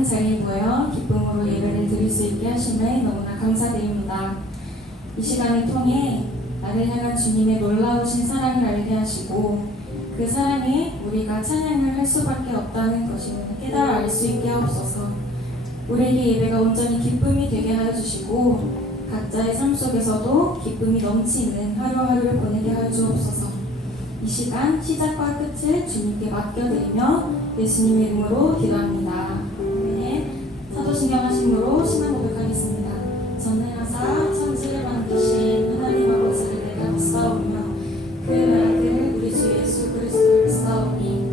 한 자리에 모여 기쁨으로 예배를 드릴 수 있게 하심에 너무나 감사드립니다. 이 시간을 통해 나를 향한 주님의 놀라우신 사랑을 알게 하시고 그 사랑에 우리가 찬양을 할 수밖에 없다는 것을 깨달아 알 수 있게 하옵소서. 우리에게 예배가 온전히 기쁨이 되게 하여 주시고 각자의 삶 속에서도 기쁨이 넘치는 하루하루를 보내게 하여 주옵소서. 이 시간 시작과 끝을 주님께 맡겨드리며 예수님의 이름으로 기도합니다. 네, 사도신경 하심으로 신앙 고백하겠습니다. 전능하사 천지를 만드신 하나님 아버지를 내가 믿사오며 그 아들 우리 주 예수 그리스도를 믿사오니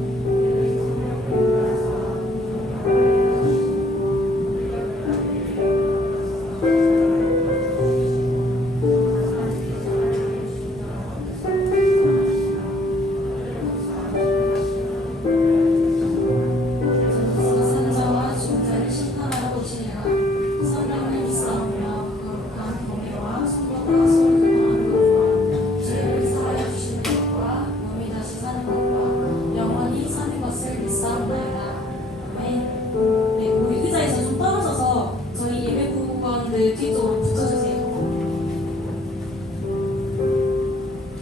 뒤쪽으로 붙여주세요.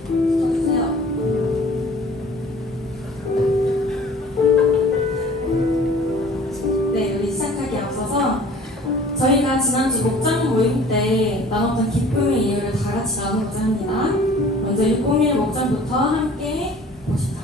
붙여주세요. 네, 우리 시작하기 앞서서 저희가 지난주 목장 모임 때 나눴던 기쁨의 이유를 다 같이 나누고자 합니다. 먼저 601 목장부터 함께 보시죠.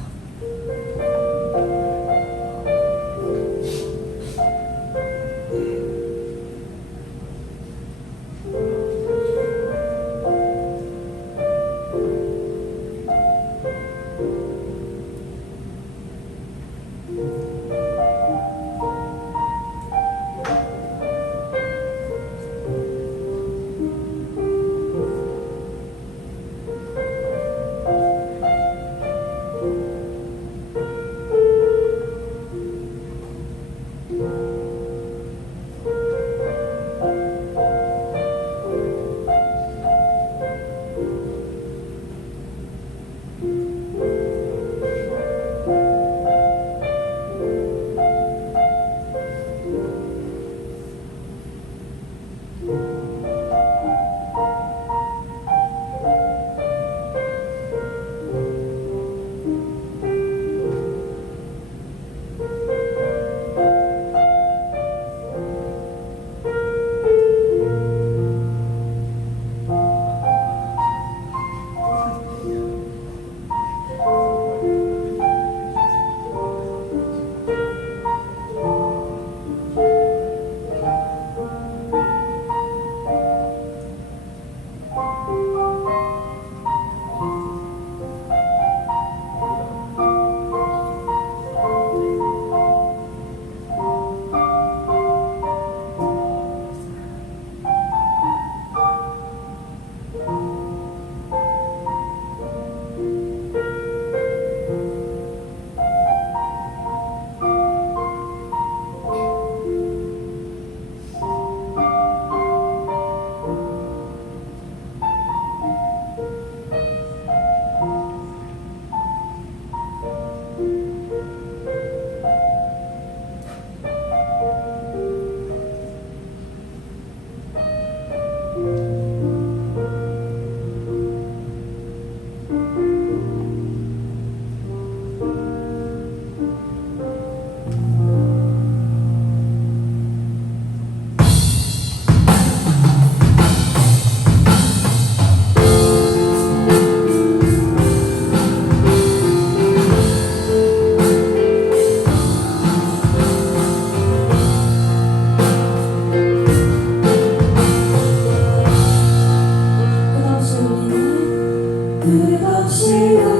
주님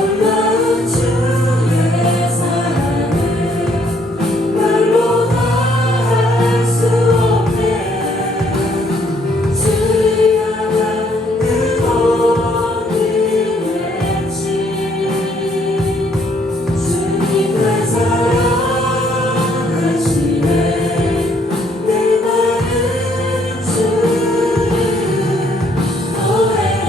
놀라운 주의 사랑을 말로 다할 수 없네. 주를 향한 그 모든 외침 주님을 사랑하시네. 내 마음 주를 노래해.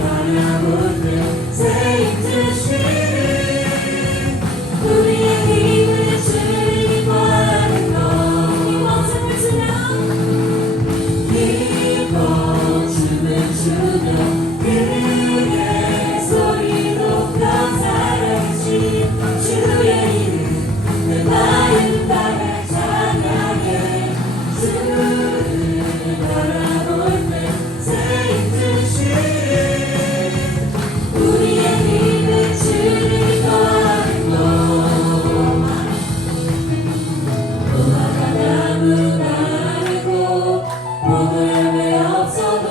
바라볼 때 새 힘드시 우리의 힘을 주를 기뻐하는 것 기뻐 춤을 추며 크게 소리 높여 사랑하시 주의 이름 내 마음 따라 찬양해 주를 바라볼 때 새 힘드시 우리의 힘을 주를 기뻐하는 것 노아가 나무 나르고 모두 열매 없어도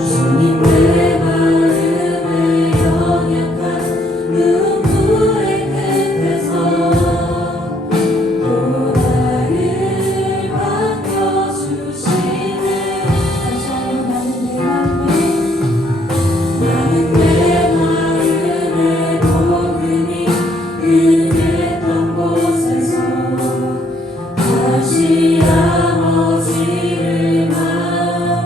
주님 내 마음에 연약한 눈물의 끝에서 또 나를 반겨주시네. 다시 한번 나는 나는 내 마음의 복음이 응했던 곳에서 다시 아버지를 만나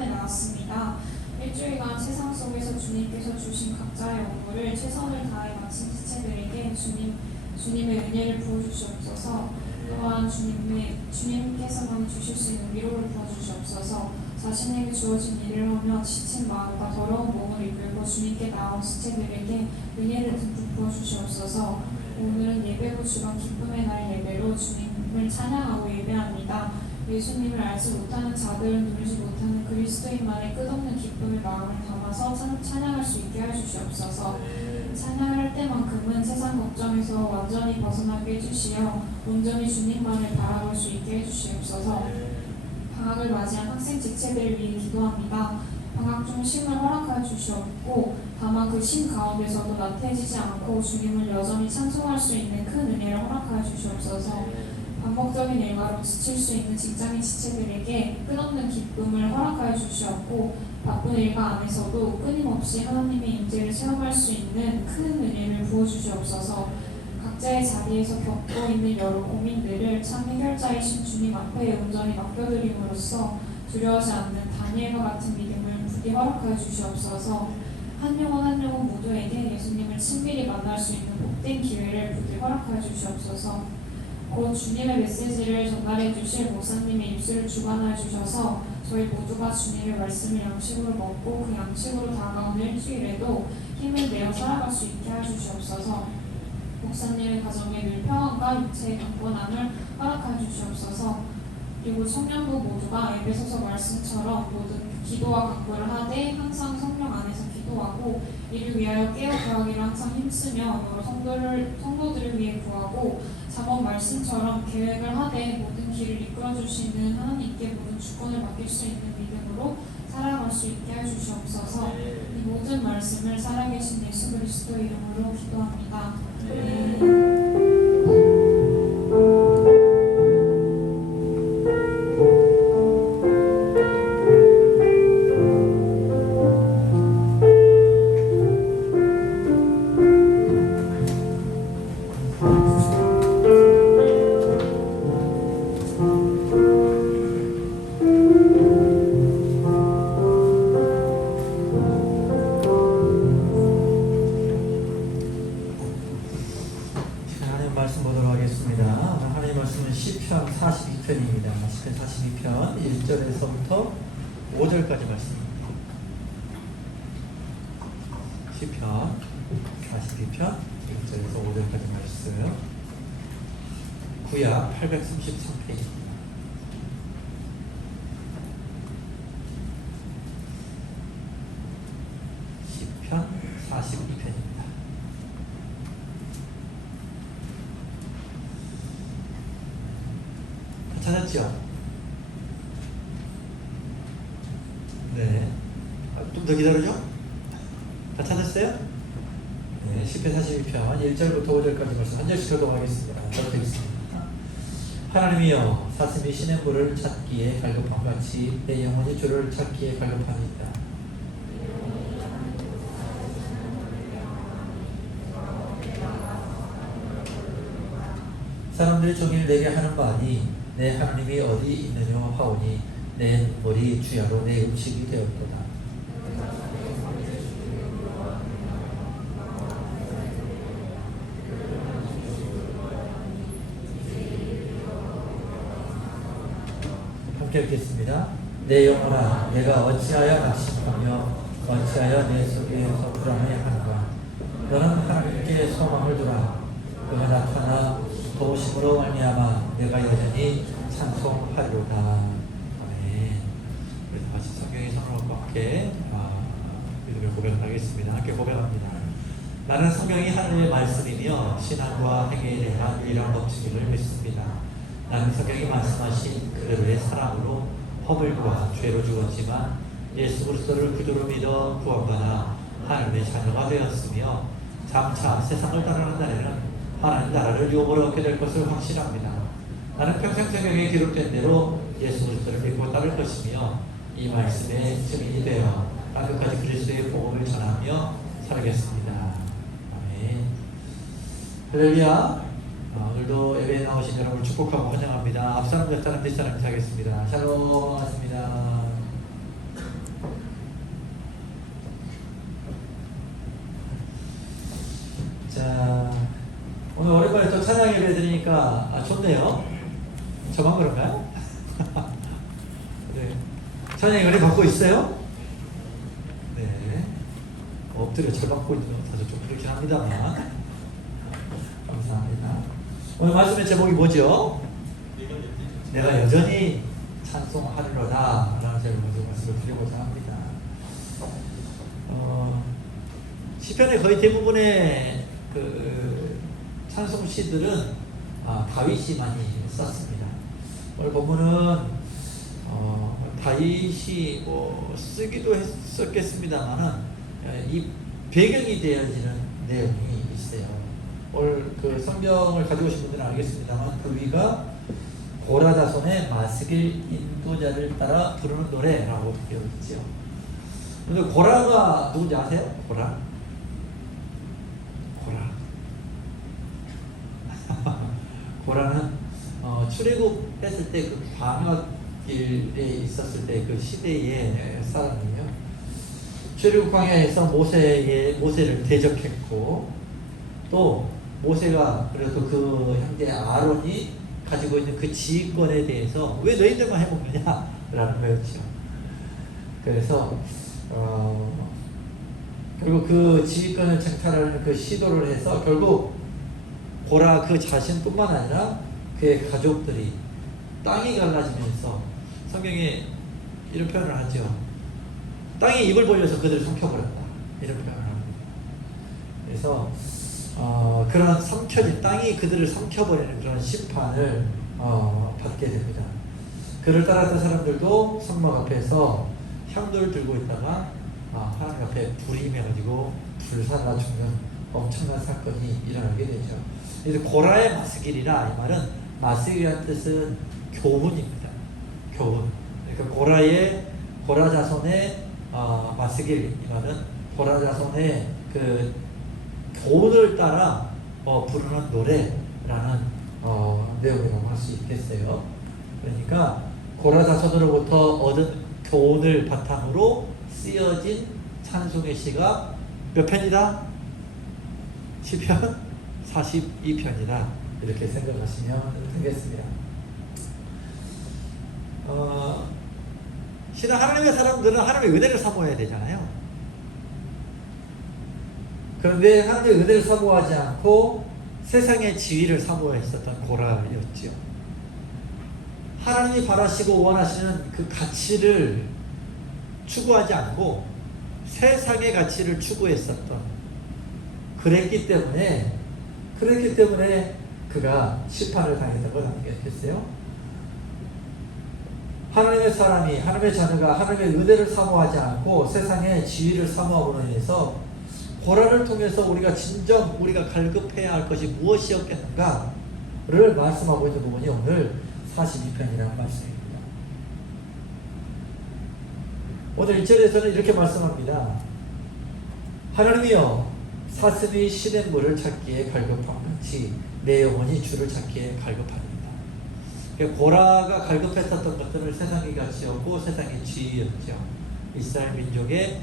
성전에 나왔습니다. 일주일간 세상 속에서 주님께서 주신 각자의 업무를 최선을 다해 마친 지체들에게 주님의 은혜를 부어주시옵소서. 또한 주님께서만 주실 수 있는 위로를 부어주시옵소서. 자신에게 주어진 일을 하며 지친 마음과 더러운 몸을 이끌고 주님께 나온 지체들에게 은혜를 듬뿍 부어주시옵소서. 오늘은 예배부 주간 기쁨의 날 예배로 주님을 찬양하고 예배합니다. 예수님을 알지 못하는 자들은 누리지 못하는 그리스도인만의 끝없는 기쁨의 마음을 담아서 찬양할 수 있게 해주시옵소서. 찬양할 때만큼은 세상 걱정에서 완전히 벗어나게 해주시어 온전히 주님만을 바라볼 수 있게 해주시옵소서. 방학을 맞이한 학생 지체들을 위해 기도합니다. 방학 중 쉼을 허락하여 주시옵고 다만 그 쉼 가운데서도 나태해지지 않고 주님을 여전히 찬송할 수 있는 큰 은혜를 허락하여 주시옵소서. 반복적인 일과로 지칠 수 있는 직장인 지체들에게 끝없는 기쁨을 허락하여 주시옵고 바쁜 일과 안에서도 끊임없이 하나님의 임재를 체험할 수 있는 큰 은혜를 부어주시옵소서. 각자의 자리에서 겪고 있는 여러 고민들을 참 해결자이신 주님 앞에 온전히 맡겨드림으로써 두려워하지 않는 다니엘과 같은 믿음을 부디 허락하여 주시옵소서. 한 영혼 한 영혼 모두에게 예수님을 친밀히 만날 수 있는 복된 기회를 부디 허락하여 주시옵소서. 곧 주님의 메시지를 전달해 주실 목사님의 입술을 주관하여 주셔서 저희 모두가 주님의 말씀을 양식으로 먹고 그 양식으로 다가오는 일주일에도 힘을 내어 살아갈 수 있게 하여 주시옵소서. 목사님의 가정에 늘 평안과 육체의 강건함을 허락하여 주시옵소서. 그리고 청년부 모두가 에베소서 말씀처럼 모든 기도와 간구를 하되 항상 성령 안에서 기도하고 이를 위하여 깨어 구하기를 항상 힘쓰며 여러 성도들을 위해 구하고 잠언 말씀처럼 계획을 하되 모든 길을 이끌어 주시는 하나님께 모든 주권을 맡길 수 있는 믿음으로 살아갈 수 있게 해 주시옵소서. 이 모든 말씀을 살아계신 예수 그리스도 이름으로 기도합니다. 말씀 보도록 하겠습니다. 하나님 말씀은 시편 42편입니다. 시편 42편 1절에서부터 5절까지 말씀입니다. 시편 42편 1절에서 5절까지 말씀. 구약 833페이지입니다. 시편 42편입니다. 찾았죠? 네. 좀 더 기다려줘? 다 찾았어요? 네. 시편 42편 1절부터 5절까지 말씀 한 절씩 교독하겠습니다. 적혀 있습니다. 하나님이여 사슴이 시냇물을 찾기에 갈급함 같이 내 영혼이 주를 찾기에 갈급하니이다. 사람들이 종일 내게 하는 말이 내 하나님이 어디 있느냐 하오니 내 눈물이 주야로 내 음식이 되었도다. 함께 읽겠습니다. 내 영혼아 내가 어찌하여 낙심하며 어찌하여 내 속에서 불안해하는가. 너는 하나님께 소망을 두라. 그가 나타나 도우심으로 말미암아 내가 여전히 찬송하리로다. 아멘. 우리 다 같이 성경의 성경과 함께 믿음을 고백하겠습니다. 함께 고백합니다. 나는 성경이 하나님의 말씀이며 신앙과 행위에 대한 유일한 법칙을 믿습니다. 나는 성경이 말씀하신 그대로의 사랑으로 허물과 죄로 죽었지만 예수 그리스도를 구주로 믿어 구원받아 하나님의 자녀가 되었으며 장차 세상을 따르는 날에는 하나님 나라를 유업으로 얻게 될 것을 확신합니다. 나는 평생 성경에 기록된 대로 예수 그리스도를 믿고 따를 것이며 이 말씀의 증인이 되어 땅끝까지 그리스도의 복음을 전하며 살겠습니다. 아멘. 할렐루야. 오늘도 예배에 나오신 여러분을 축복하고 환영합니다. 앞사람, 옆사람, 뒷사람 인사하겠습니다. 샬롬, 반갑습니다. 오랜만에 또 찬양 예배 드리니까 좋네요. 저만 그런가요? 네. 찬양 예배 받고 있어요? 네. 엎드려 절 받고 있는 것 같아서 좀 그렇긴 합니다만. 감사합니다. 오늘 말씀의 제목이 뭐죠? 내가 여전히 찬송하리로다 라는 제목으로 말씀을 드리고자 합니다. 시편의 거의 대부분의 그 찬송 시들은 다윗이 많이 썼습니다. 오늘 본문은 다윗이 뭐 쓰기도 했었겠습니다만은 이 배경이 되어지는 내용이 있어요. 오늘 그 성경을 가지고 오신 분들은 알겠습니다만 그 위가 고라 자손의 마스길 인도자를 따라 부르는 노래라고 되어 있죠. 근데 고라가 누군지 아세요? 고라? 고라는 출애굽했을 때 그 광야길에 있었을 때 그 시대의 사람이에요. 출애굽 광야에서 모세를 대적했고 또 모세가 그래도 그 형제 아론이 가지고 있는 그 지휘권에 대해서 왜 너희들만 해먹느냐라는 거였죠. 그래서 결국 그 지휘권을 쟁탈하는 그 시도를 해서 결국 고라 그 자신뿐만 아니라 그의 가족들이 땅이 갈라지면서 성경에 이런 표현을 하죠. 땅이 입을 벌려서 그들을 삼켜버렸다. 이런 표현을 합니다. 그래서 그런 삼켜진 땅이 그들을 삼켜버리는 그런 심판을 받게 됩니다. 그를 따랐던 사람들도 성막 앞에서 향도를 들고 있다가 하나님 앞에 불이 임해가지고 불살라 죽는 엄청난 사건이 일어나게 되죠. 그래서 고라의 마스길이라 이 말은 마스길이라는 뜻은 교훈입니다. 교훈. 그러니까 고라 자손의 마스길 이 말은 고라 자손의 그 교훈을 따라 부르는 노래라는 내용이라고 할 수 있겠어요. 그러니까 고라 자손으로부터 얻은 교훈을 바탕으로 쓰여진 찬송의 시가 몇 편이다? 시편 42편이다. 이렇게 생각하시면 되겠습니다. 신앙 하나님의 사람들은 하나님의 은혜를 사모해야 되잖아요. 그런데 하나님의 은혜를 사모하지 않고 세상의 지위를 사모했었던 고라였죠. 하나님이 바라시고 원하시는 그 가치를 추구하지 않고 세상의 가치를 추구했었던 그랬기 때문에 그가 심판을 당했던 건 아니겠어요? 하나님의 사람이, 하나님의 자녀가 하나님의 은혜를 사모하지 않고 세상의 지위를 사모함으로 인해서 고라를 통해서 우리가 갈급해야 할 것이 무엇이었겠는가를 말씀하고 있는 부분이 오늘 42편이라는 말씀입니다. 오늘 1절에서는 이렇게 말씀합니다. 하나님이여 사슴이 시냇물을 찾기에 갈급함같이 내 영혼이 주를 찾기에 갈급하니이다. 고라가 갈급했었던 것들은 세상의 가치였고 세상의 지위였죠. 이스라엘 민족의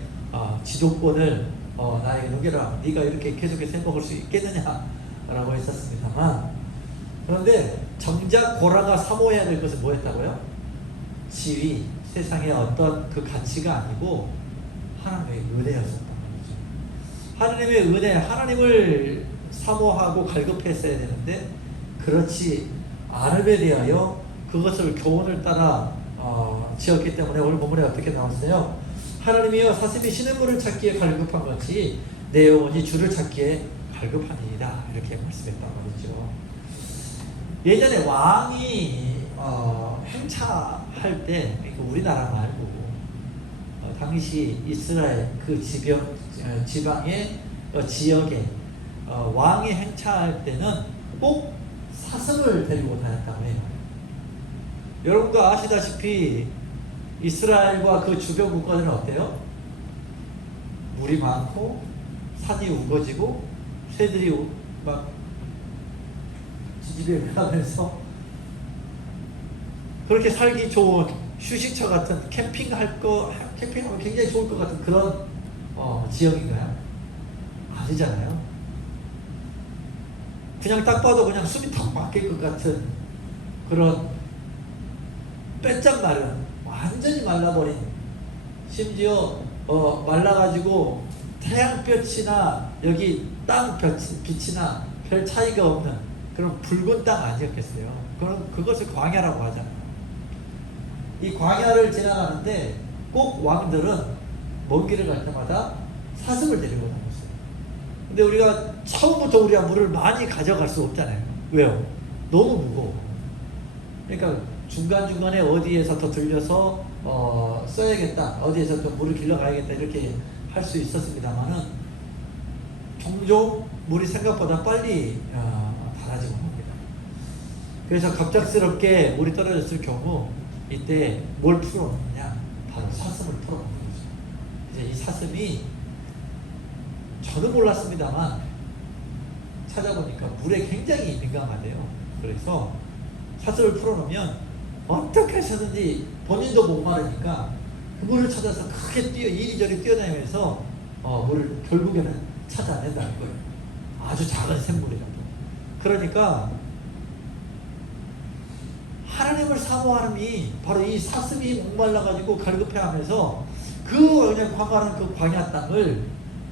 지도권을 나에게 넘겨라. 네가 이렇게 계속해서 해먹을 수 있겠느냐라고 했었습니다만, 그런데 정작 고라가 사모해야 될 것은 뭐였다고요? 지위, 세상의 어떤 그 가치가 아니고 하나님의 은혜였었던 거죠. 하나님의 은혜, 하나님을 사모하고 갈급했어야 되는데 그렇지 않음에 대하여 그것을 교훈을 따라 지었기 때문에 오늘 본문에 어떻게 나왔어요? 하나님이여 사슴이 시냇물을 찾기에 갈급한 것이 내 영혼이 주를 찾기에 갈급하니이다. 이렇게 말씀했단 말이죠. 예전에 왕이 행차할 때, 그러니까 우리나라 말고 당시 이스라엘 그 지방의 지역에 왕이 행차할 때는 꼭 사슴을 데리고 다녔다고 해요. 여러분과 아시다시피 이스라엘과 그 주변 국가들은 어때요? 물이 많고 산이 우거지고 새들이 막 지지배 가면서 그렇게 살기 좋은 휴식처 같은 캠핑하면 굉장히 좋을 것 같은 그런 지역인가요? 아니잖아요. 그냥 딱 봐도 그냥 숨이 턱 막힐 것 같은 그런 빼짝 마른 완전히 말라버린, 심지어 말라가지고 태양볕이나 여기 땅 빛이나 별 차이가 없는 그런 붉은 땅 아니었겠어요. 그럼 그것을 광야라고 하잖아요. 이 광야를 지나가는데 꼭 왕들은 먼 길을 갈 때마다 사슴을 데리고 다녔어요. 근데 우리가 처음부터 우리가 물을 많이 가져갈 수 없잖아요. 왜요? 너무 무거워. 그러니까 중간중간에 어디에서 더 들려서 써야겠다, 어디에서 또 물을 길러가야겠다 이렇게 할 수 있었습니다만은 종종 물이 생각보다 빨리 달아지고 합니다. 그래서 갑작스럽게 물이 떨어졌을 경우 이때 뭘 풀어놓느냐, 바로 사슴을 풀어놓는 거죠. 이제 이 사슴이 저는 몰랐습니다만 찾아보니까 물에 굉장히 민감하대요. 그래서 사슴을 풀어놓으면 어떻게 해서든지 본인도 목마르니까 그 물을 찾아서 크게 이리저리 뛰어다니면서 물을 결국에는 찾아낸다는 거예요. 아주 작은 샘물이라도. 그러니까 하나님을 사모하는이 바로 이 사슴이 목말라가지고 갈급해하면서 그 그냥 광활한 그 광야 땅을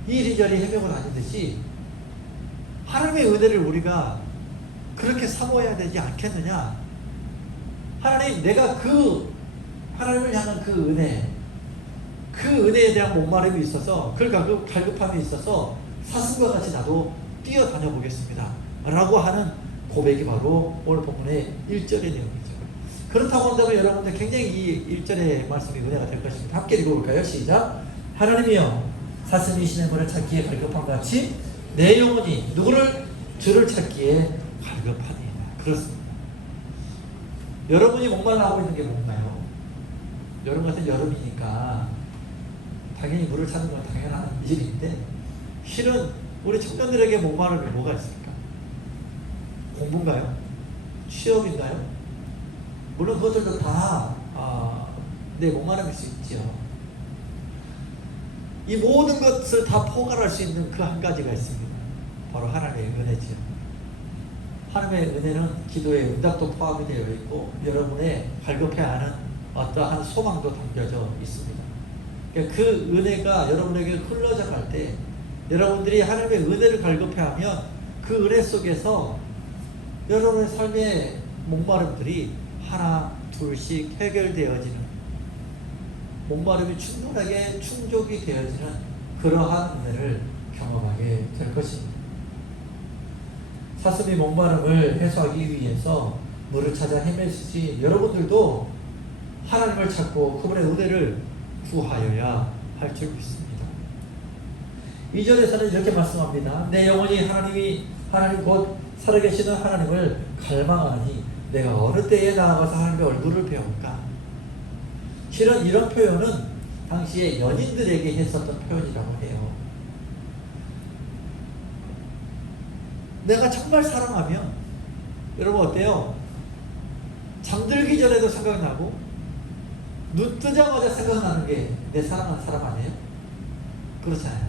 이리저리 헤매고 다니듯이 하나님의 은혜를 우리가 그렇게 사모해야 되지 않겠느냐. 하나님, 내가 그 하나님을 향한 그 은혜에 대한 목마름이 있어서, 그러니까 그 갈급함이 있어서 사슴과 같이 나도 뛰어다녀 보겠습니다 라고 하는 고백이 바로 오늘 본문의 1절의 내용이죠. 그렇다고 한다면 여러분들 굉장히 이 1절의 말씀이 은혜가 될 것입니다. 함께 읽어볼까요? 시작. 하나님이여, 사슴이 시냇물을 찾기에 갈급함 같이 내 영혼이 누구를? 주를 찾기에 갈급하니. 그렇습니다. 여러분이 목말라하고 있는 게 뭔가요? 여름 같은 여름이니까 당연히 물을 찾는 건 당연한 일인데, 실은 우리 청년들에게 목마름이 뭐가 있을까? 공부인가요? 취업인가요? 물론 그것들도 다 내 목마름일 수 있죠. 이 모든 것을 다 포괄할 수 있는 그 한 가지가 있습니다. 바로 하나님의 은혜죠. 하나님의 은혜는 기도의 응답도 포함이 되어 있고 여러분의 갈급해하는 어떠한 소망도 담겨져 있습니다. 그 은혜가 여러분에게 흘러져 갈 때, 여러분들이 하나님의 은혜를 갈급해하면 그 은혜 속에서 여러분의 삶의 목마름들이 하나 둘씩 해결되어지는, 목마름이 충분하게 충족이 되어지는 그러한 은혜를 경험하게 될 것입니다. 사슴이 목마름을 해소하기 위해서 물을 찾아 헤매시지 여러분들도 하나님을 찾고 그분의 은혜를 구하여야 할 줄 믿습니다. 2절에서는 이렇게 말씀합니다. 내 영혼이 하나님 곧 살아계시는 하나님을 갈망하니 내가 어느 때에 나아가서 하나님의 얼굴을 배울까? 실은 이런 표현은 당시에 연인들에게 했었던 표현이라고 해요. 내가 정말 사랑하면, 여러분 어때요? 잠들기 전에도 생각나고 눈 뜨자마자 생각나는 게 내 사랑하는 사람 아니에요? 그렇잖아요.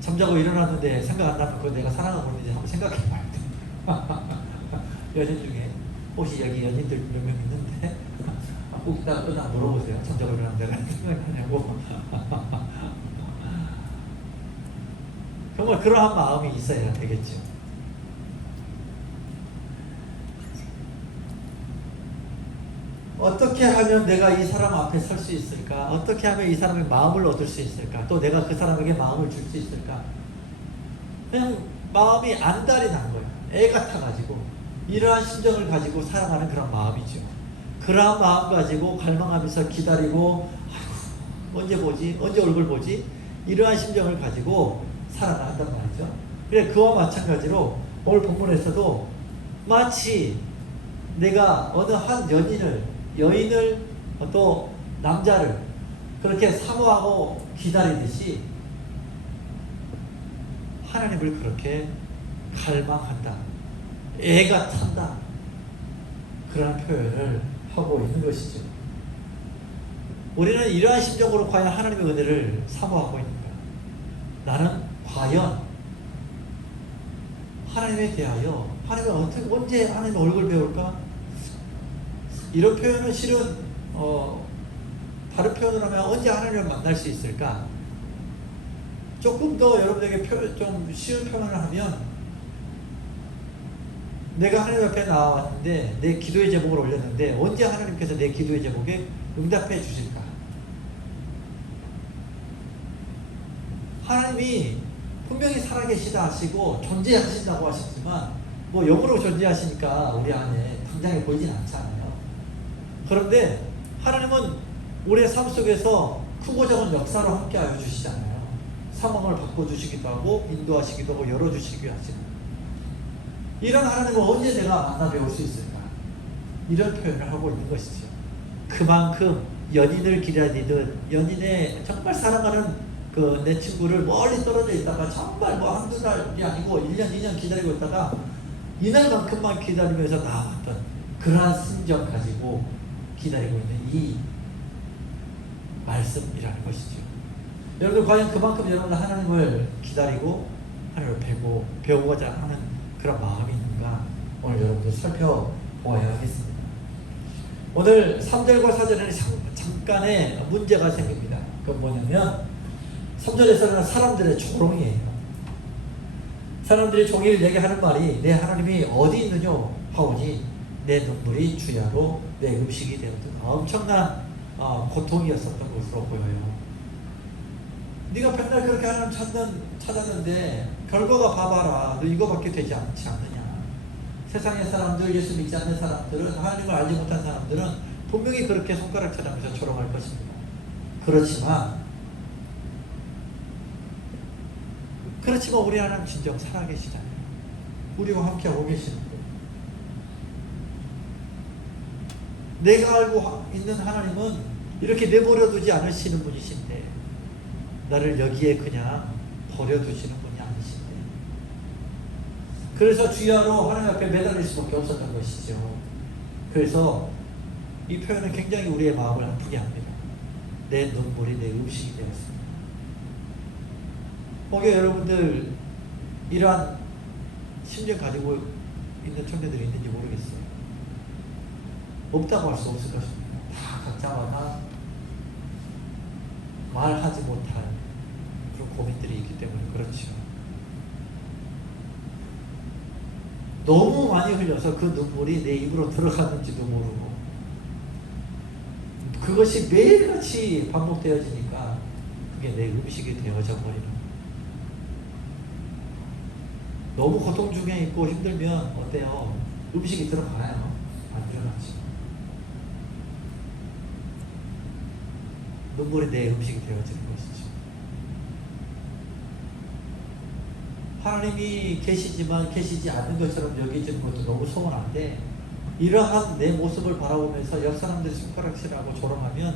잠자고 일어났는데 생각 안 나면 그거 내가 사랑하고 있는지 한번 생각해 봐야 돼. 연인 중에 혹시 여기 연인들 몇 명 있는데 꼭 나 물어보세요. 잠자고 일어났는데 내가 생각나냐고. 정말 그러한 마음이 있어야 되겠죠. 어떻게 하면 내가 이 사람 앞에 설 수 있을까? 어떻게 하면 이 사람의 마음을 얻을 수 있을까? 또 내가 그 사람에게 마음을 줄 수 있을까? 그냥 마음이 안달이 난 거예요. 애 같아가지고 이러한 심정을 가지고 살아가는 그런 마음이죠. 그러한 마음 가지고 갈망하면서 기다리고, 아이고, 언제 보지? 언제 얼굴 보지? 이러한 심정을 가지고 살아간단 말이죠. 그래, 그와 마찬가지로 오늘 본문에서도 마치 내가 어느 한 여인을 또 남자를 그렇게 사모하고 기다리듯이 하나님을 그렇게 갈망한다, 애가 탄다, 그런 표현을 하고 있는 것이죠. 우리는 이러한 심정으로 과연 하나님의 은혜를 사모하고 있는가? 나는 과연 하나님에 대하여 하나님은 언제 하나님의 얼굴 배울까? 이런 표현은 실은 다른 표현을 하면 언제 하나님을 만날 수 있을까? 조금 더 여러분에게 좀 쉬운 표현을 하면 내가 하나님 앞에 나왔는데 내 기도의 제목을 올렸는데 언제 하나님께서 내 기도의 제목에 응답해 주실까? 하나님이 분명히 살아계시다 하시고 존재하신다고 하셨지만 뭐 영으로 존재하시니까 우리 안에 당장에 보이진 않잖아요. 그런데 하나님은 우리의 삶 속에서 크고 작은 역사로 함께하여 주시잖아요. 상황을 바꿔주시기도 하고 인도하시기도 하고 열어주시기도 하시고 이런 하나님을 언제 내가 만나 배울 수 있을까? 이런 표현을 하고 있는 것이죠. 그만큼 연인을 기다리듯 연인의 정말 사랑하는 그 내 친구를 멀리 떨어져 있다가 정말 뭐 한두 달이 아니고 1년, 2년 기다리고 있다가 이날만큼만 기다리면서 나왔던 그러한 심정 가지고 기다리고 있는 이 말씀이라는 것이죠. 여러분 과연 그만큼 여러분은 하나님을 기다리고 하나님을 배우고자 하는 그런 마음이 있는가 오늘 여러분들 살펴보아야 하겠습니다. 오늘 3절과 4절에는 잠깐의 문제가 생깁니다. 그건 뭐냐면 3절에서는 사람들의 조롱이에요. 사람들이 종일 내게 하는 말이 내 하나님이 어디 있느냐 하오니 내 눈물이 주야로 내 음식이 되었던 엄청난 고통이었었던 것으로 보여요. 네가 맨날 그렇게 하나님 찾았는데 결과가 봐봐라. 너 이거밖에 되지 않지 않느냐. 세상의 사람들, 예수 믿지 않는 사람들은 하나님을 알지 못한 사람들은 분명히 그렇게 손가락 찾아면서 조롱할 것입니다. 그렇지만 우리 하나님 진정 살아계시잖아요. 우리와 함께하고 계시는 분. 내가 알고 있는 하나님은 이렇게 내버려두지 않으시는 분이신데 나를 여기에 그냥 버려두시는 분이 아니신데 그래서 주야로 하나님 앞에 매달릴 수밖에 없었던 것이죠. 그래서 이 표현은 굉장히 우리의 마음을 아프게 합니다. 내 눈물이 내 음식이 되었습니다. 혹여 여러분들 이러한 심정 가지고 있는 청년들이 있는지 모르겠어요. 없다고 할 수 없을 것입니다. 다 각자마다 말하지 못할 그런 고민들이 있기 때문에 그렇죠. 너무 많이 흘려서 그 눈물이 내 입으로 들어갔는지도 모르고 그것이 매일같이 반복되어지니까 그게 내 음식이 되어져 버리는 너무 고통 중에 있고 힘들면 어때요? 음식이 들어가요? 안 들어가죠. 눈물이 내 음식이 되어지는 것이죠. 하나님이 계시지만 계시지 않는 것처럼 여겨지는 것도 너무 서운한데 이러한 내 모습을 바라보면서 옆 사람들이 손가락질하고 조롱하면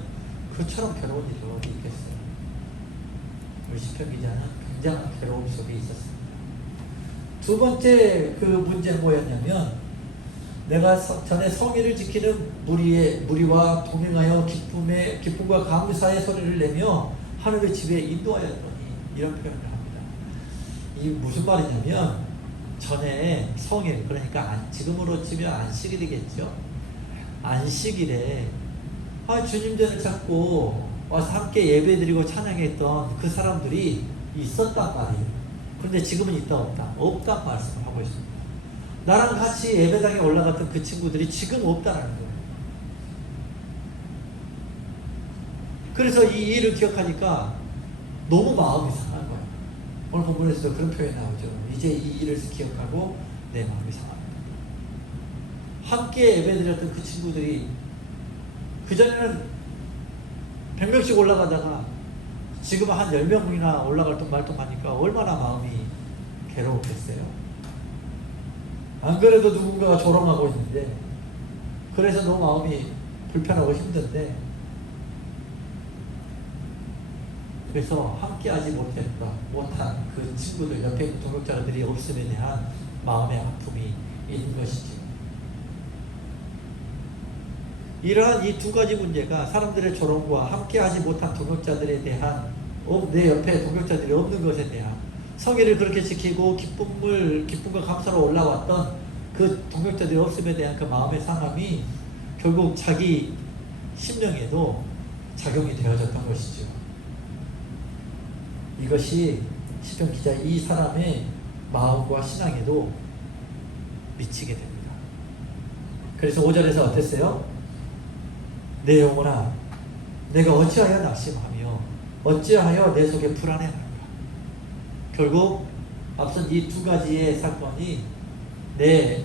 그처럼 괴로운 일이 어디 있겠어요. 우리 시편 기자는 굉장한 괴로움 속에 있었습니다. 두 번째 그 문제는 뭐였냐면 내가 전에 성의를 지키는 무리와 동행하여 기쁨과 감사의 소리를 내며 하늘의 집에 인도하였더니 이런 표현을 합니다. 이 무슨 말이냐면 전에 성일 그러니까 지금으로 치면 안식일이겠죠. 안식일에 주님전을 찾고 와서 함께 예배드리고 찬양했던 그 사람들이 있었단 말이에요. 그런데 지금은 있다 없다? 없다는 말씀을 하고 있습니다. 나랑 같이 예배당에 올라갔던 그 친구들이 지금 없다는 거예요. 그래서 이 일을 기억하니까 너무 마음이 상한 거예요. 오늘 본문에서도 그런 표현이 나오죠. 이제 이 일을 기억하고 내 마음이 상합니다. 함께 예배드렸던 그 친구들이 그전에는 100명씩 올라가다가 지금 한 10명이나 올라갈 동 말동 하니까 얼마나 마음이 괴로웠겠어요. 안 그래도 누군가가 조롱하고 있는데 그래서 너무 마음이 불편하고 힘든데 그래서 함께하지 못한 그 친구들 옆에 있는 동역자들이 없음에 대한 마음의 아픔이 있는 것이지. 이러한 이 두 가지 문제가 사람들의 조롱과 함께하지 못한 동역자들에 대한 내 옆에 동역자들이 없는 것에 대한 성의를 그렇게 지키고 기쁨과 감사로 올라왔던 그 동역자들의 없음에 대한 그 마음의 상함이 결국 자기 심령에도 작용이 되어졌던 것이죠. 이것이 시편 기자 이 사람의 마음과 신앙에도 미치게 됩니다. 그래서 5절에서 어땠어요? 내 영혼아 내가 어찌하여 낙심하며 어찌하여 내 속에 불안해하는가. 결국 앞선 이 두 가지의 사건이 내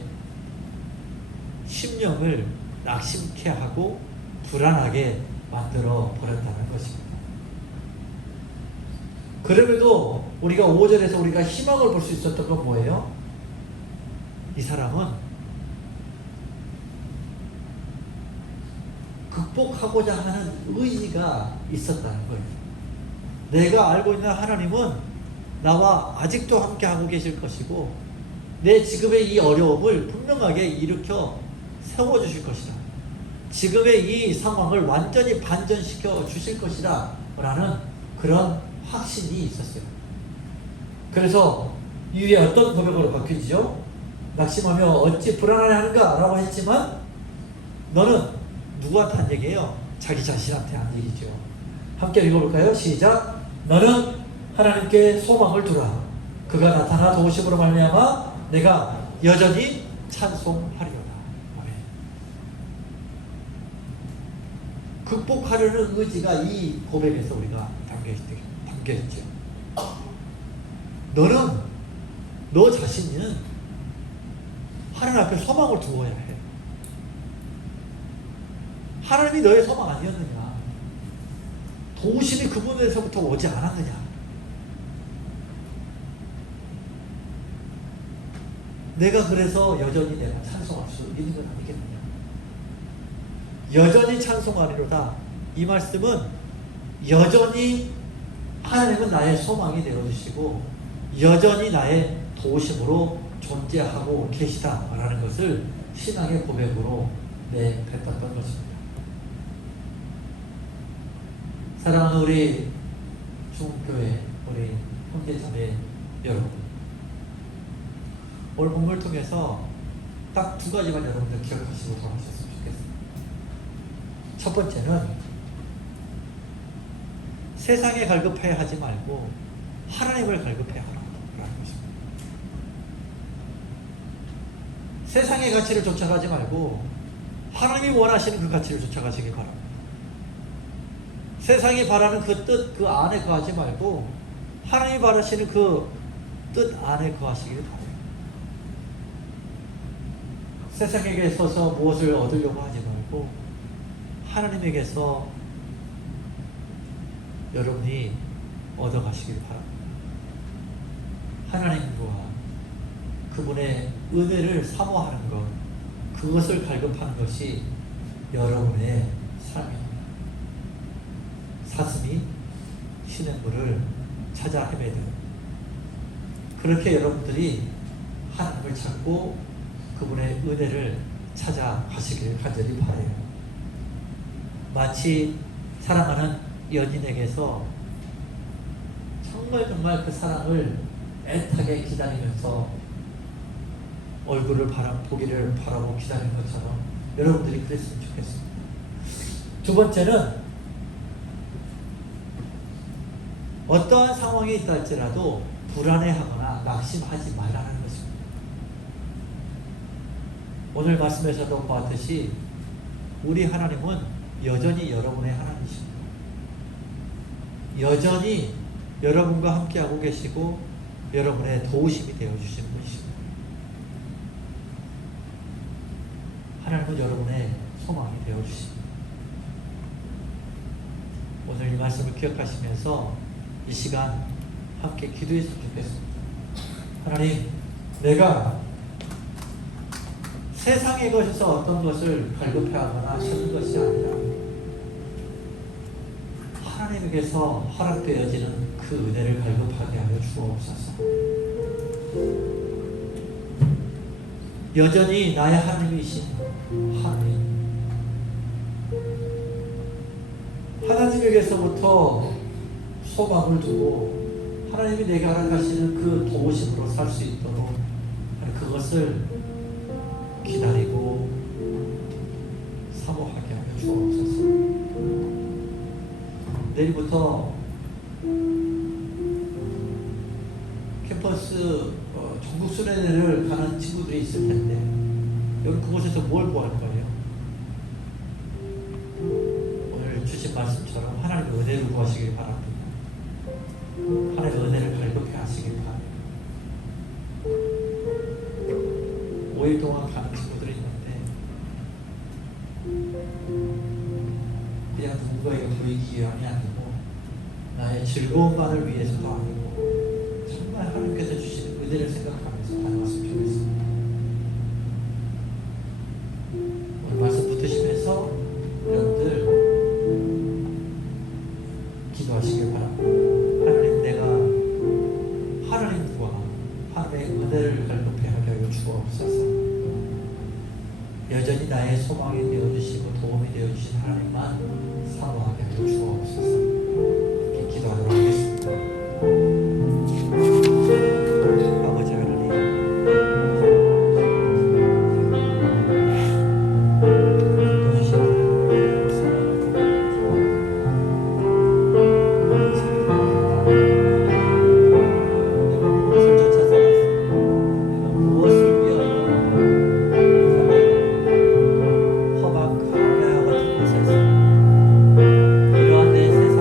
심령을 낙심케 하고 불안하게 만들어 버렸다는 것입니다. 그럼에도 우리가 5절에서 우리가 희망을 볼 수 있었던 건 뭐예요? 이 사람은 극복하고자 하는 의지가 있었다는 거예요. 내가 알고 있는 하나님은 나와 아직도 함께하고 계실 것이고 내 지금의 이 어려움을 분명하게 일으켜 세워주실 것이다. 지금의 이 상황을 완전히 반전시켜 주실 것이다 라는 그런 확신이 있었어요. 그래서 이후에 어떤 고백으로 바뀌죠? 낙심하며 어찌 불안하는가 라고 했지만 너는 누구한테 한 얘기예요? 자기 자신한테 한 얘기죠. 함께 읽어볼까요? 시작. 너는 하나님께 소망을 두라. 그가 나타나 도우심으로 말미암아 내가 여전히 찬송하리로다. 아멘. 극복하려는 의지가 이 고백에서 우리가 담겨있죠. 너는 너 자신은 하나님 앞에 소망을 두어야 해. 하나님이 너의 소망 아니었느냐? 도우심이 그분에서부터 오지 않았느냐? 내가 그래서 여전히 내가 찬송할 수 있는 건 아니겠느냐? 여전히 찬송하리로다. 이 말씀은 여전히 하나님은 나의 소망이 되어주시고 여전히 나의 도우심으로 존재하고 계시다라는 것을 신앙의 고백으로 내뱉었던 것입니다. 사랑하는 우리 중교회 우리 형제자매 여러분, 오늘 본문을 통해서 딱 두 가지만 여러분들 기억하시고 돌아가셨으면 좋겠습니다. 첫 번째는 세상에 갈급해 하지 말고 하나님을 갈급해 하라라는 것입니다. 세상의 가치를 쫓아가지 말고 하나님이 원하시는 그 가치를 쫓아가시기 바랍니다. 세상이 바라는 그 뜻, 그 안에 거하지 말고 하나님이 바라시는 그 뜻 안에 거하시길 바랍니다. 세상에게 서서 무엇을 얻으려고 하지 말고 하나님에게서 여러분이 얻어가시길 바랍니다. 하나님과 그분의 은혜를 사모하는 것, 그것을 갈급하는 것이 여러분의 삶입니다. 사슴이 시냇물을 찾아 헤매듯 그렇게 여러분들이 하나님을 찾고 그분의 은혜를 찾아가시길 간절히 바라요. 마치 사랑하는 연인에게서 정말 그 사랑을 애타게 기다리면서 얼굴을 보기를 바라고 기다리는 것처럼 여러분들이 그랬으면 좋겠습니다. 두 번째는 어떠한 상황이 있다 할지라도 불안해하거나 낙심하지 말라는 것입니다. 오늘 말씀에서도 보았듯이 우리 하나님은 여전히 여러분의 하나님이십니다. 여전히 여러분과 함께하고 계시고 여러분의 도우심이 되어주시는 분이십니다. 하나님은 여러분의 소망이 되어주십니다. 오늘 이 말씀을 기억하시면서 이 시간 함께 기도했으면 좋겠습니다. 하나님, 내가 세상의 것에서 어떤 것을 갈급해하거나 찾는 것이 아니라 하나님에게서 허락되어지는 그 은혜를 갈급하게 하여 주옵소서. 여전히 나의 하나님이신 하나님에게서부터 소망을 두고 하나님이 내게 허락하시는 그 도우심으로 살 수 있도록 그것을 기다리고 사모하게 하여 주옵소서. 내일부터 캠퍼스 전국 순회를 가는 친구들이 있을 텐데 여기 그곳에서 뭘 구할 거예요? 오늘 주신 말씀처럼 하나님의 은혜를 구하시길 바랍니다. 하나님의 은혜를 갈급해 하시길 바랍니다. 5일 동안 가는 친구들이 있는데 그냥 누군가에게 보이기 위함이 아니고 나의 즐거움만을 위해서도 아니고 정말 하나님께서 주시는 은혜를 생각하면서 다녀왔으면 좋겠습니다. 오늘 말씀 붙으시면서 여러분들 기도하시길 바랍니다. 하나님, 내가 하나님과 하나님의 은혜를 갈급해 하게 하여 주옵소서. 여전히 나의 소망이 되어주시고 도움이 되어주신 하나님만 사모하게 하여 주옵소서. 이렇게 기도하도록 하겠습니다. 아버지 하나님, 내가 무엇을 쫓아서 내가 무엇을 위하여 험한 광야 같은 곳에서 이러한 내 세상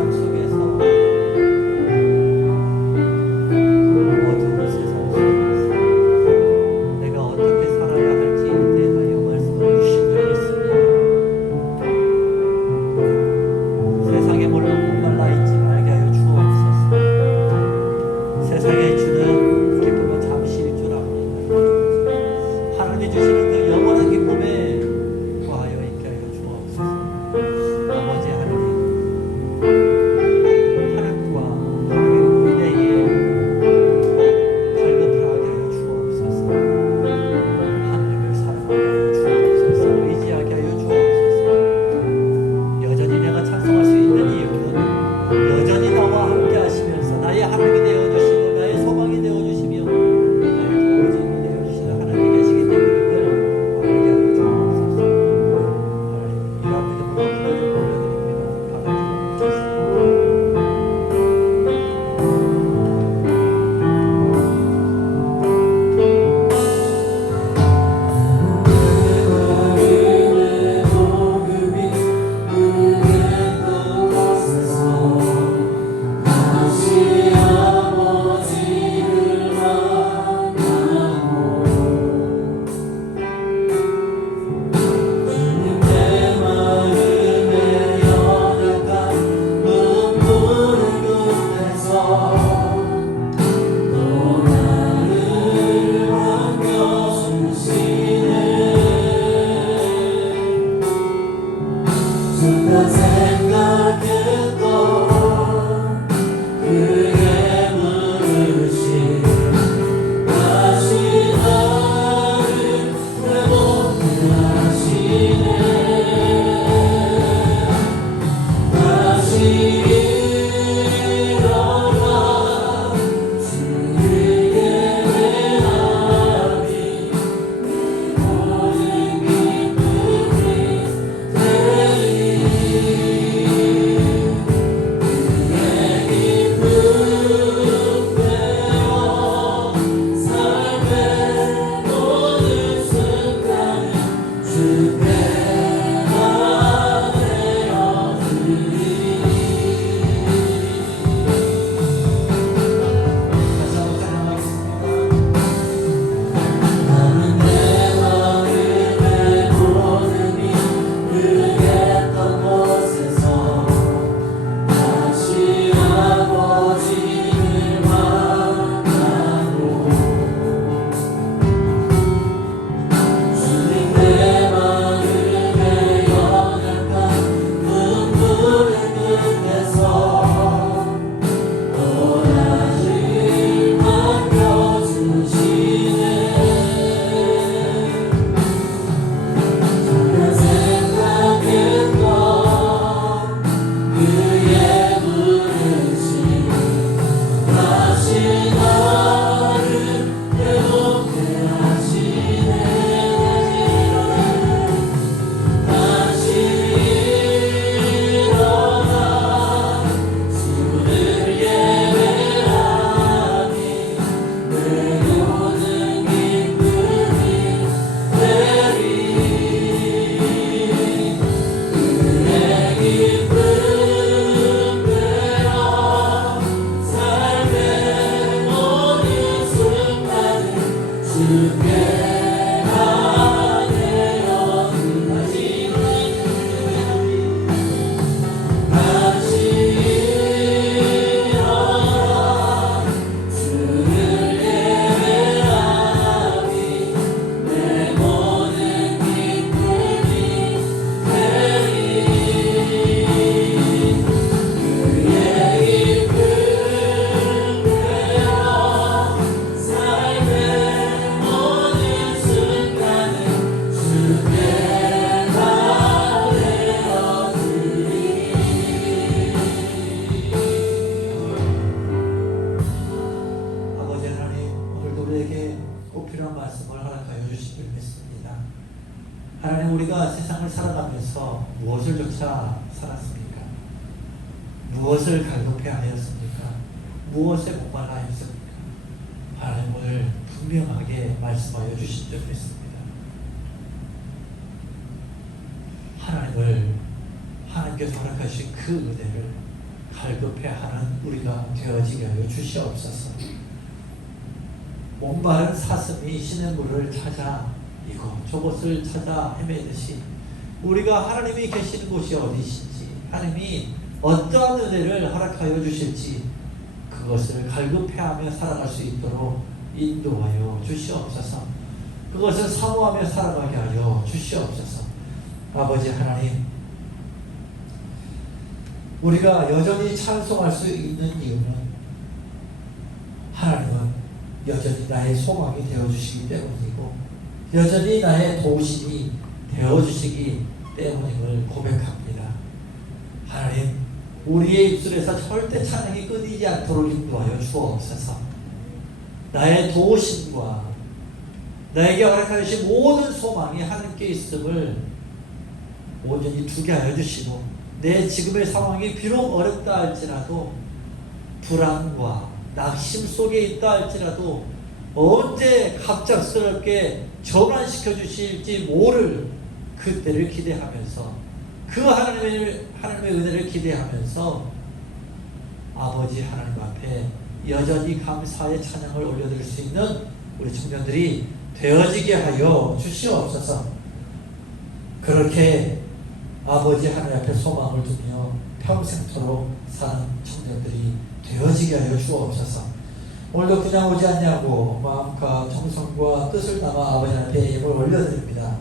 줄 믿습니다. 하나님, 우리가 세상을 살아가면서 무엇을 조차 살았습니까? 무엇을 갈급해 하였습니까? 무엇에 목말라 했습니까? 하나님 오늘 분명하게 말씀하여 주신 줄 믿습니다. 하나님께서 허락하신 그 은혜를 갈급해하는 우리가 되어지게 하여 주시옵소서. 목마른 사슴이 시냇물을 찾아 이곳저곳을 찾아 헤매듯이 우리가 하나님이 계시는 곳이 어디신지, 하나님이 어떠한 은혜를 허락하여 주실지 그것을 갈급해하며 살아갈 수 있도록 인도하여 주시옵소서. 그것을 사모하며 살아가게 하여 주시옵소서. 아버지 하나님, 우리가 여전히 찬송할 수 있는 이유는 하나님은 여전히 나의 소망이 되어주시기 때문이고 여전히 나의 도우심이 되어주시기 때문임을 고백합니다. 하나님, 우리의 입술에서 절대 찬양이 끊이지 않도록 인도하여 주옵소서. 나의 도우심과 나에게 허락하신 모든 소망이 하나님께 있음을 온전히 두게 하여 주시고, 내 지금의 상황이 비록 어렵다 할지라도 불안과 낙심 속에 있다 할지라도 언제 갑작스럽게 전환시켜 주실지 모를 그때를 기대하면서 그 하나님의 은혜를 기대하면서 아버지 하나님 앞에 여전히 감사의 찬양을 올려드릴 수 있는 우리 청년들이 되어지게 하여 주시옵소서. 그렇게 아버지 하나님 앞에 소망을 두며 평생토록 사는 청년들이 되어지게 하여 주옵소서. 오늘도 그냥 오지 않냐고 마음과 정성과 뜻을 담아 아버지 앞에 예물을 올려드립니다.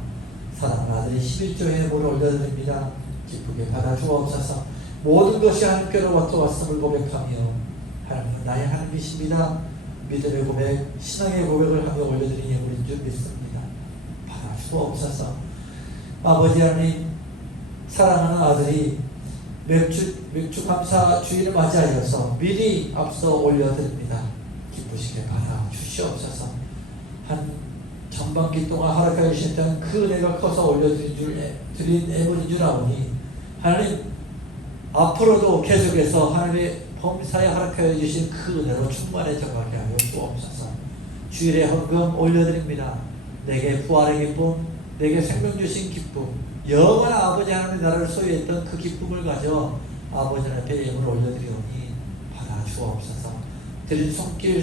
사랑하는 아들이 11조의 예물을 올려드립니다. 기쁘게 받아 주옵소서. 모든 것이 하나님께로부터 왔음을 고백하며 하나님은 나의 하나님이십니다. 믿음의 고백, 신앙의 고백을 하며 올려드린 예물인 줄 믿습니다. 받아 주옵소서. 아버지 하나님, 사랑하는 아들이 맥주 감사 주일을 맞이하여서 미리 앞서 올려드립니다. 기쁘시게 받아 주시옵소서. 한 전반기 동안 허락하여 주셨던 그 은혜가 커서 올려드린 예물인 줄 아오니 하나님, 앞으로도 계속해서 하나님의 범사에 허락하여 주신 그 은혜로 충만해져 가게 하여 주옵소서. 주일에 헌금 올려드립니다. 내게 부활의 기쁨, 내게 생명 주신 기쁨, 영원한 아버지 하나님의 나라를 소유했던 그 기쁨을 가져 아버지 앞에 예물을 올려드리오니 받아 주옵소서. 드린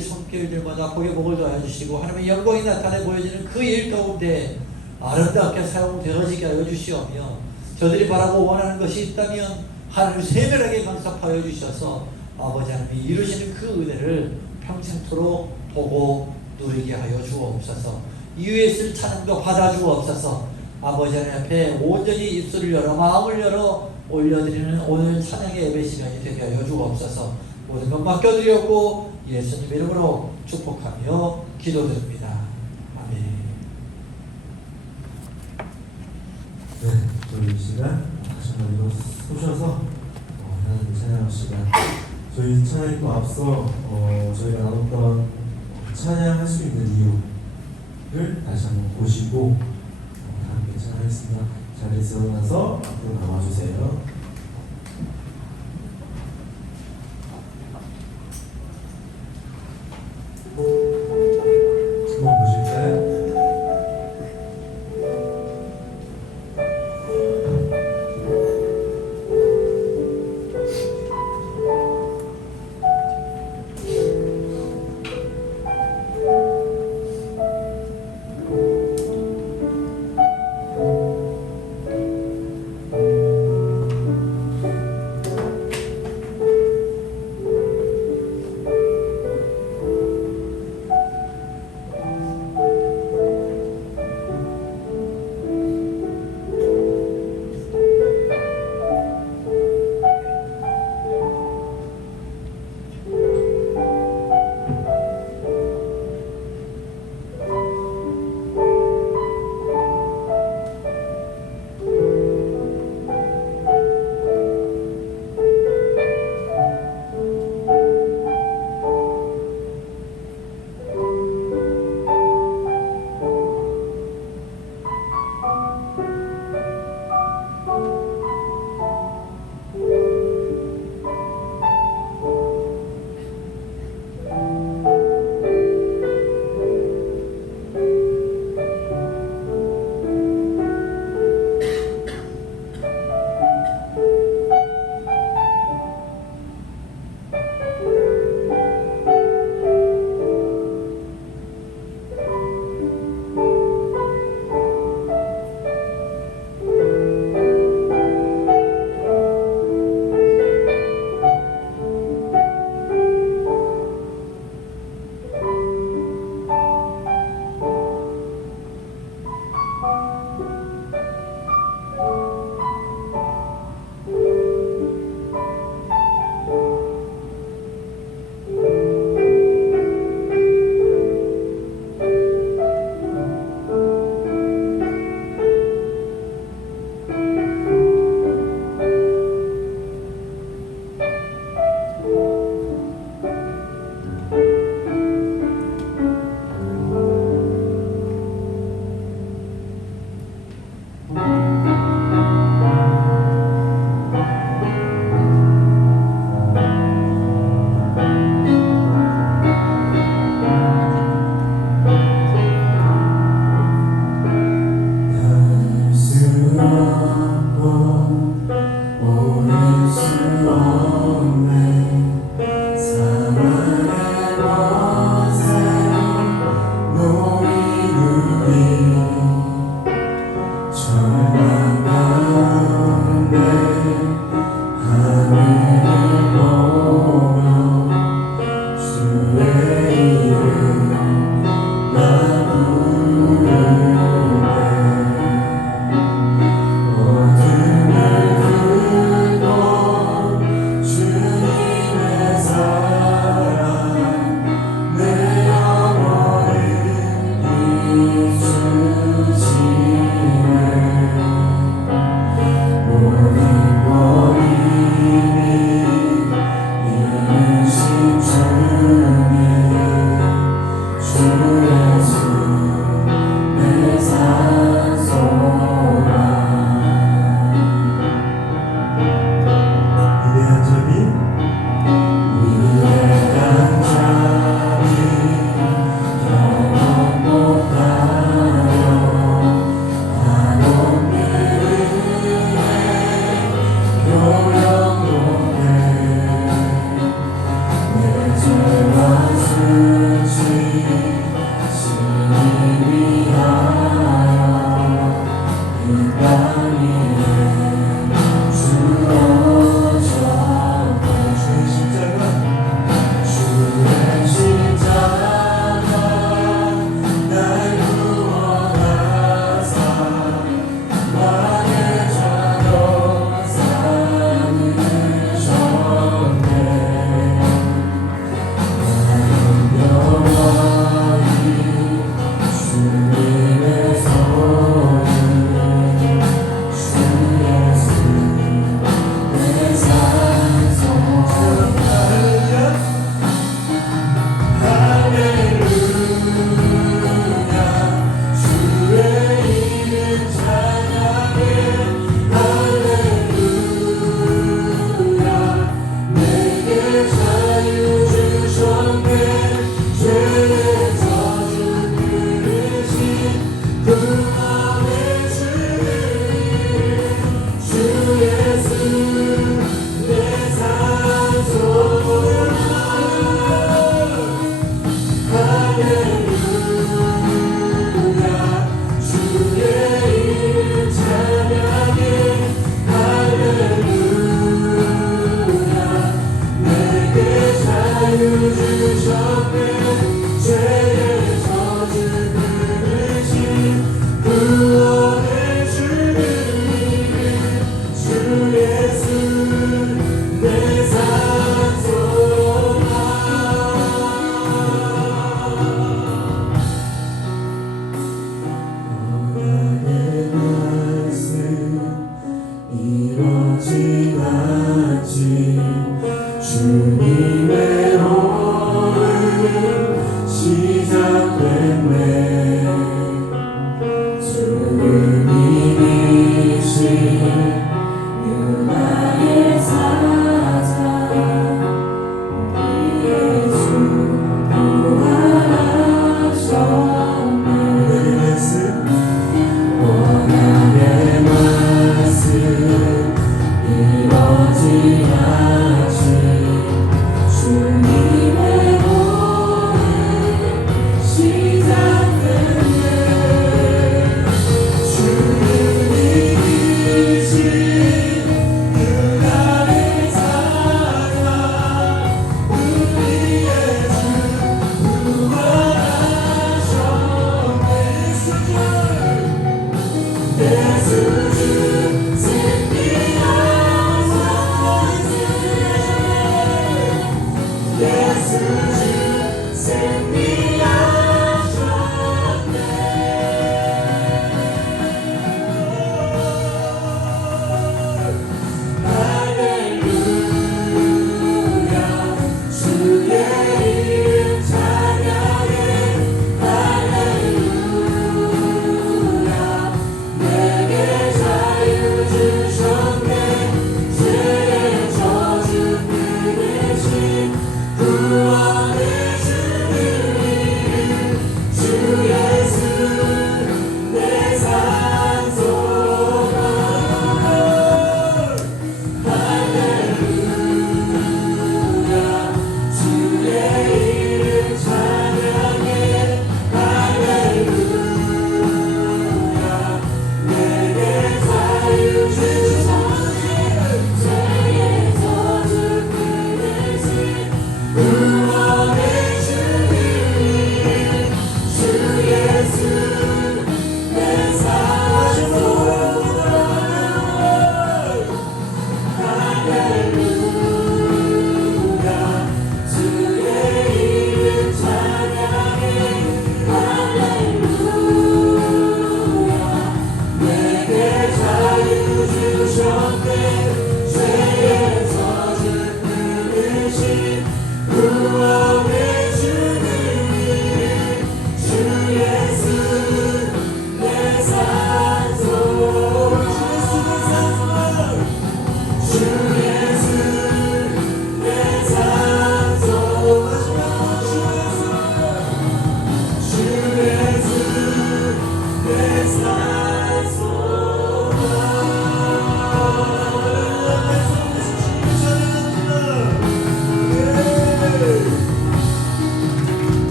손길들마다 복의 복을 더하여 주시고 하나님의 영광이 나타내 보여지는 그 일 가운데 아름답게 사용되어지게 하여 주시오며, 저들이 바라고 원하는 것이 있다면 하나님 세밀하게 간섭하여 주셔서 아버지 하나님이 이루시는 그 은혜를 평생토록 보고 누리게 하여 주옵소서. 이후에 쓸 찬양도 받아 주옵소서. 아버지 하나님 앞에 온전히 입술을 열어 마음을 열어 올려드리는 오늘 찬양의 예배 시간이 되게 하여 주옵소서. 모든 것 맡겨드렸고 예수님 이름으로 축복하며 기도드립니다. 아멘. 네, 저희 이 시간 다시 한번 일어서셔서 하나님을 찬양할 시간. 저희 찬양과 앞서 저희가 나눴던 찬양할 수 있는 이유를 다시 한번 보시고 함께 찬양하겠습니다. 자리에서 일어나서 앞으로 나와주세요. 한번 보실까요?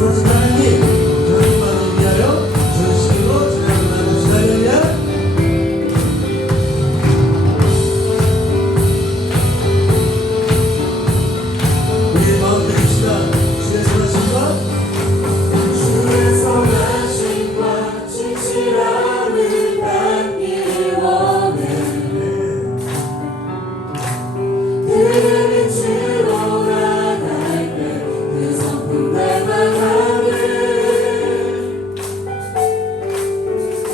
말씀하신 하나님, 하나님만을 위하여 전심으로 찬양을 나눕시다. 할렐루야. 우리의 마음 드립시다. 주의 선하심과 주의 선하심과 진실함을 받기 원해. 그의 빛으로 나갈 때 그 성품 닮아가네.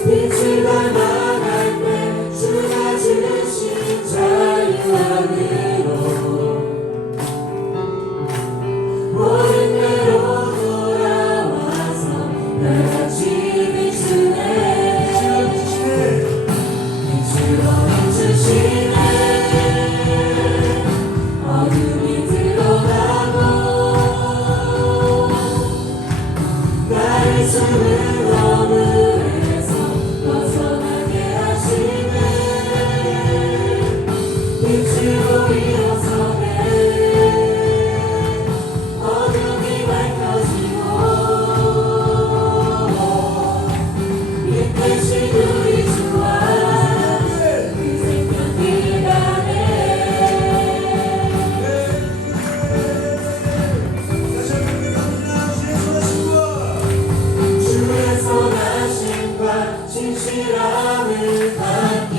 빛을 닮아갈 때 주가 주신 자유와 위로 옳은 대로 돌아와서 날같이 비추네. 빛으로 비추시네. 어둠이 드러나고 나의 숨은 어둠에서 벗어나게 하시네. 빛으로 일어서네. 어둠이 밝혀지고 빛 대신 우리 주와 그 생명길 가네. 주의 선하심과 진실함을 받기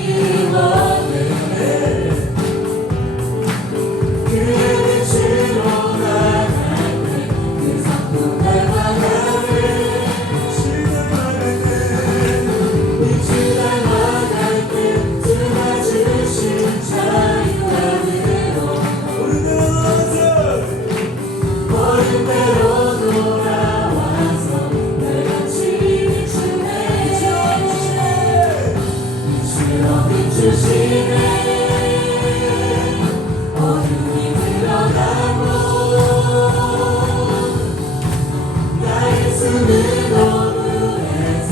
원해. 그의 빛으로 나갈 때 그 성품 닮아가네. 빛을 닮아갈 때 주가 주신 자유와 위로 옳은 대로 돌아와서 날같이 비추네. 빛으로 비추시네. 어둠이 드러나고 나의 숨은 어둠에서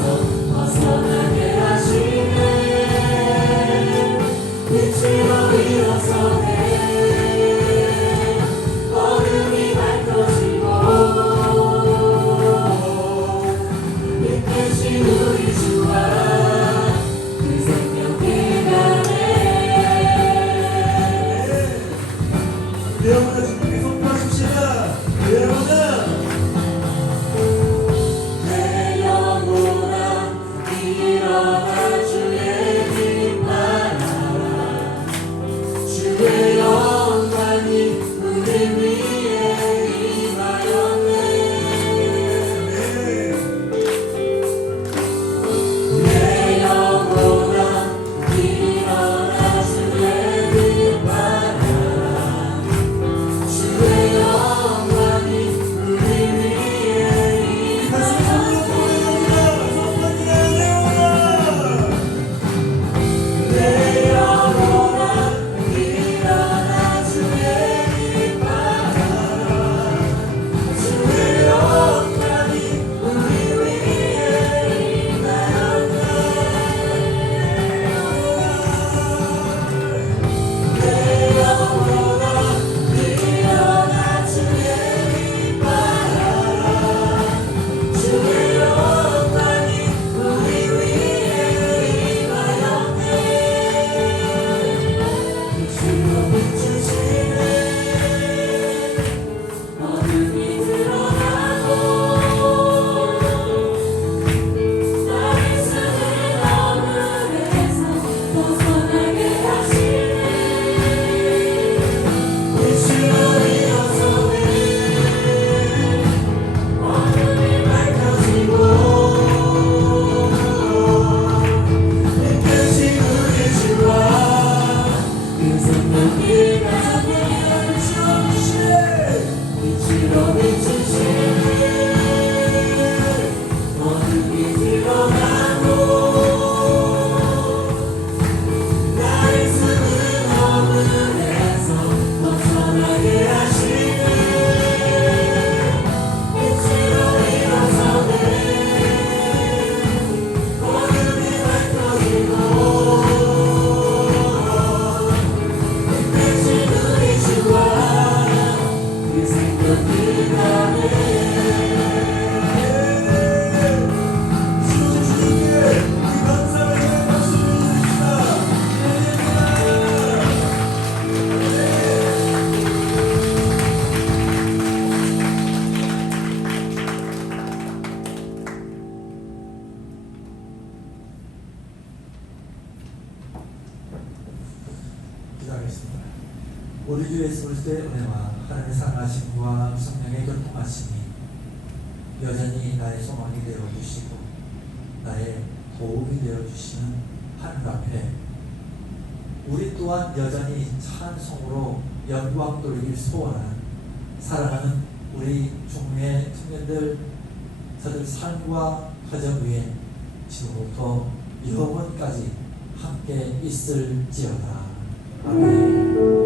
벗어나게 하시네. 빛으로 일어서네. 어둠이 밝혀지고 빛 대신 우리 주와 그 생명길 가네. 내 영혼아 주님께 선포하십시다. 내 영혼아 내 영혼아 일어나 주의 길 바라라. 주의 영광이 우리 위에 임하였네. 내 영혼아 일어나 주의 길 바라라. 주의 영광이 우리 위에 내 영혼아 일어나 주의 길 바라라. 주의 영광이 우리 위에 임하였네. 내 영혼아 일어나 주의 길 바라라. 주의 영광이 우리 위에 임하였네. 빛으로 비추시네. 어둠이 드러나고 나의 숨은 어둠에서 벗어나게 하시네. 빛으로 일어서네. 어둠이 밝혀지고 빛 대신 우리 주와 그 생명길 가네. 빛으로 비추시네. 어둠이 드러나고 나의 숨은 어둠에서 벗어나게 하시네. 빛으로 일어서네. 어둠이 밝혀지고 빛 대신 우리 주와 그 생명길 가네. 우리 교회에 있을 때 은혜와 하나님의 사랑하심과 성령의 교통하심이 여전히 나의 소망이 되어주시고 나의 도움이 되어주시는 하나님 앞에 우리 또한 여전히 찬송으로 영광 돌리기를 소원하는 사랑하는 우리 중매 청년들 저들 삶과 가정 위에 지금부터 영원까지 함께 있을지어다. 아멘.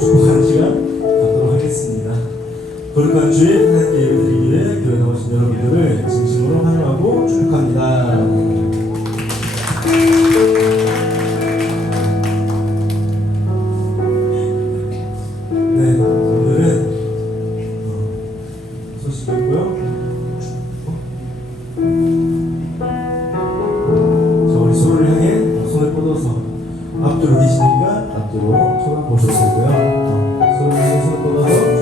축복하는 시간 갖도록 하겠습니다. 거룩한 주에 하나님께 예배드리기에 교회 나오신 여러분들을 진심으로 환영하고 축복합니다. 네, 오늘은 소식이고요. 자, 우리 서로를 향해 손을 뻗어서 앞뒤로 계시니까 앞뒤로 손을 보셔도 되고요. 손을 향해 손을 뻗어서